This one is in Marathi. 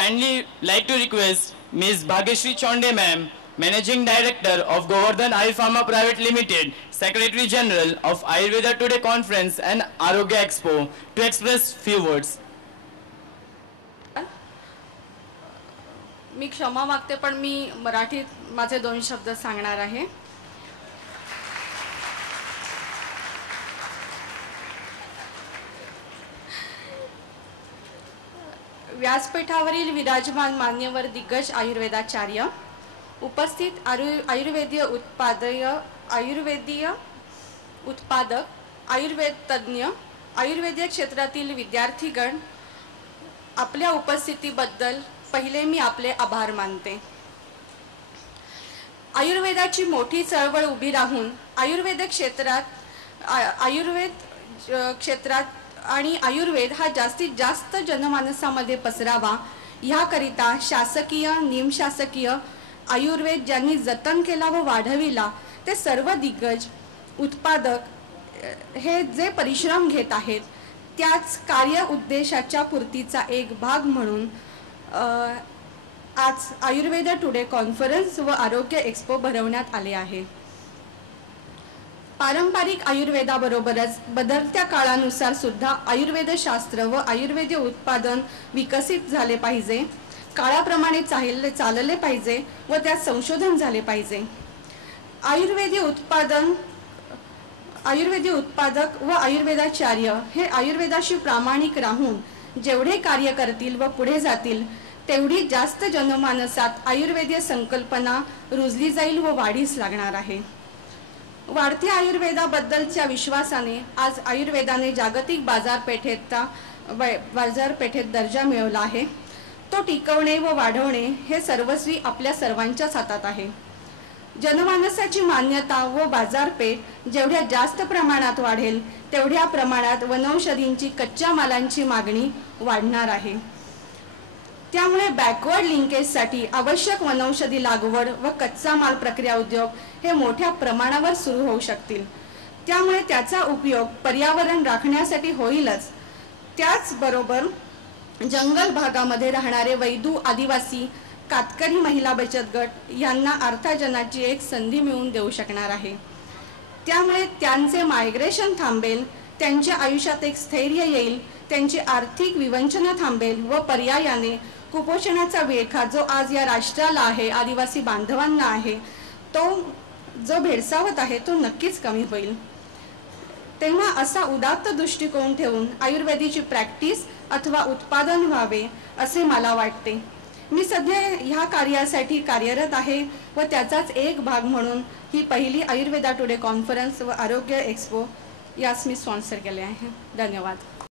kindly like to request Ms. Bhagyashree Chonde ma'am, Managing Director of Govardhan Ayur Pharma Private Limited, Secretary General of Ayurveda Today Conference and Arogya Expo, to express few words. मी क्षमा मागते, पण मी मराठीत माझे 2 शब्द सांगणार आहे. व्यासपीठावरील विराजमान मान्यवर दिग्गज आयुर्वेदाचार्य, उपस्थित आयुर्वेदीय उत्पादक, आयुर्वेद तज्ञ, आयुर्वेदीय क्षेत्रातील विद्यार्थीगण, आपल्या उपस्थितीबद्दल पहिले मी आपले आभार मानते. आयुर्वेदाची मोठी चळवळ उभी राहून आयुर्वेद क्षेत्रात आणि आयुर्वेद हा जास्तीत जास्त जनमानसामध्ये पसरावा याकरिता शासकीय, निमशासकीय आयुर्वेद ज्यांनी जतन केला व वाढविला ते सर्व दिग्गज उत्पादक हे जे परिश्रम घेत आहेत, त्याच कार्य उद्देशाच्या पूर्तीचा एक भाग म्हणून आज आयुर्वेदा टुडे कॉन्फरन्स व आरोग्य एक्सपो भरवण्यात आले आहे. पारंपरिक आयुर्वेदाबरोबरच बदलत्या काळानुसार सुद्धा आयुर्वेद शास्त्र व आयुर्वेदीय उत्पादन विकसित झाले पाहिजे, काळाप्रमाणे चालले पाहिजे व त्यात संशोधन झाले पाहिजे. आयुर्वेदीय उत्पादक व आयुर्वेदाचार्य हे आयुर्वेदाशी प्रामाणिक राहून जेवढे कार्य करतील व पुढे जातील तेवढी जास्त जनमानसात आयुर्वेदीय संकल्पना रुजली जाईल व वाढीस लागणार आहे. वाढत्या आयुर्वेदाबद्दलच्या विश्वासाने आज आयुर्वेदाने जागतिक बाजारपेठेत दर्जा मिळवला आहे. तो टिकवणे व वाढवणे हे सर्वस्वी आपल्या सर्वांच्याच हातात आहे. जनमानसाची मान्यता व बाजारपेठ जेवढ्या जास्त प्रमाणात वाढेल तेवढ्या प्रमाणात वनौषधींची, कच्च्या मालांची मागणी वाढणार आहे. त्यामुळे बॅकवर्ड लिंकेजसाठी आवश्यक वनौषधी लागवड व कच्चा माल प्रक्रिया उद्योग हे मोठ्या प्रमाणावर सुरू होऊ शकतील. त्यामुळे त्याचा उपयोग पर्यावरण राखण्यासाठी होईलच, त्याचबरोबर जंगल भागामध्ये राहणारे वैदू, आदिवासी, कातकरी महिला बचत गट यांना अर्थार्जनाची एक संधी मिळवून देऊ शकणार आहे. त्यामुळे त्यांचे मायग्रेशन थांबेल, त्यांच्या आयुष्यात एक स्थैर्य येईल, त्यांची आर्थिक विवंचना थांबेल व पर्यायाने कुपोषणाचा विळखा जो आज या राष्ट्राला आहे, आदिवासी बांधवांना आहे, तो जो भेडसावत आहे तो नक्कीच कमी होईल. तेव्हा असा उदात्त दृष्टिकोन ठेवून आयुर्वेदाची प्रॅक्टिस अथवा उत्पादन व्हावे असे मला वाटते. मी सध्या ह्या कार्यासाठी कार्यरत आहे व त्याचाच एक भाग म्हणून ही पहिली आयुर्वेदा टुडे कॉन्फरन्स व आरोग्य एक्सपो यास मी स्पॉन्सर केले आहे. धन्यवाद.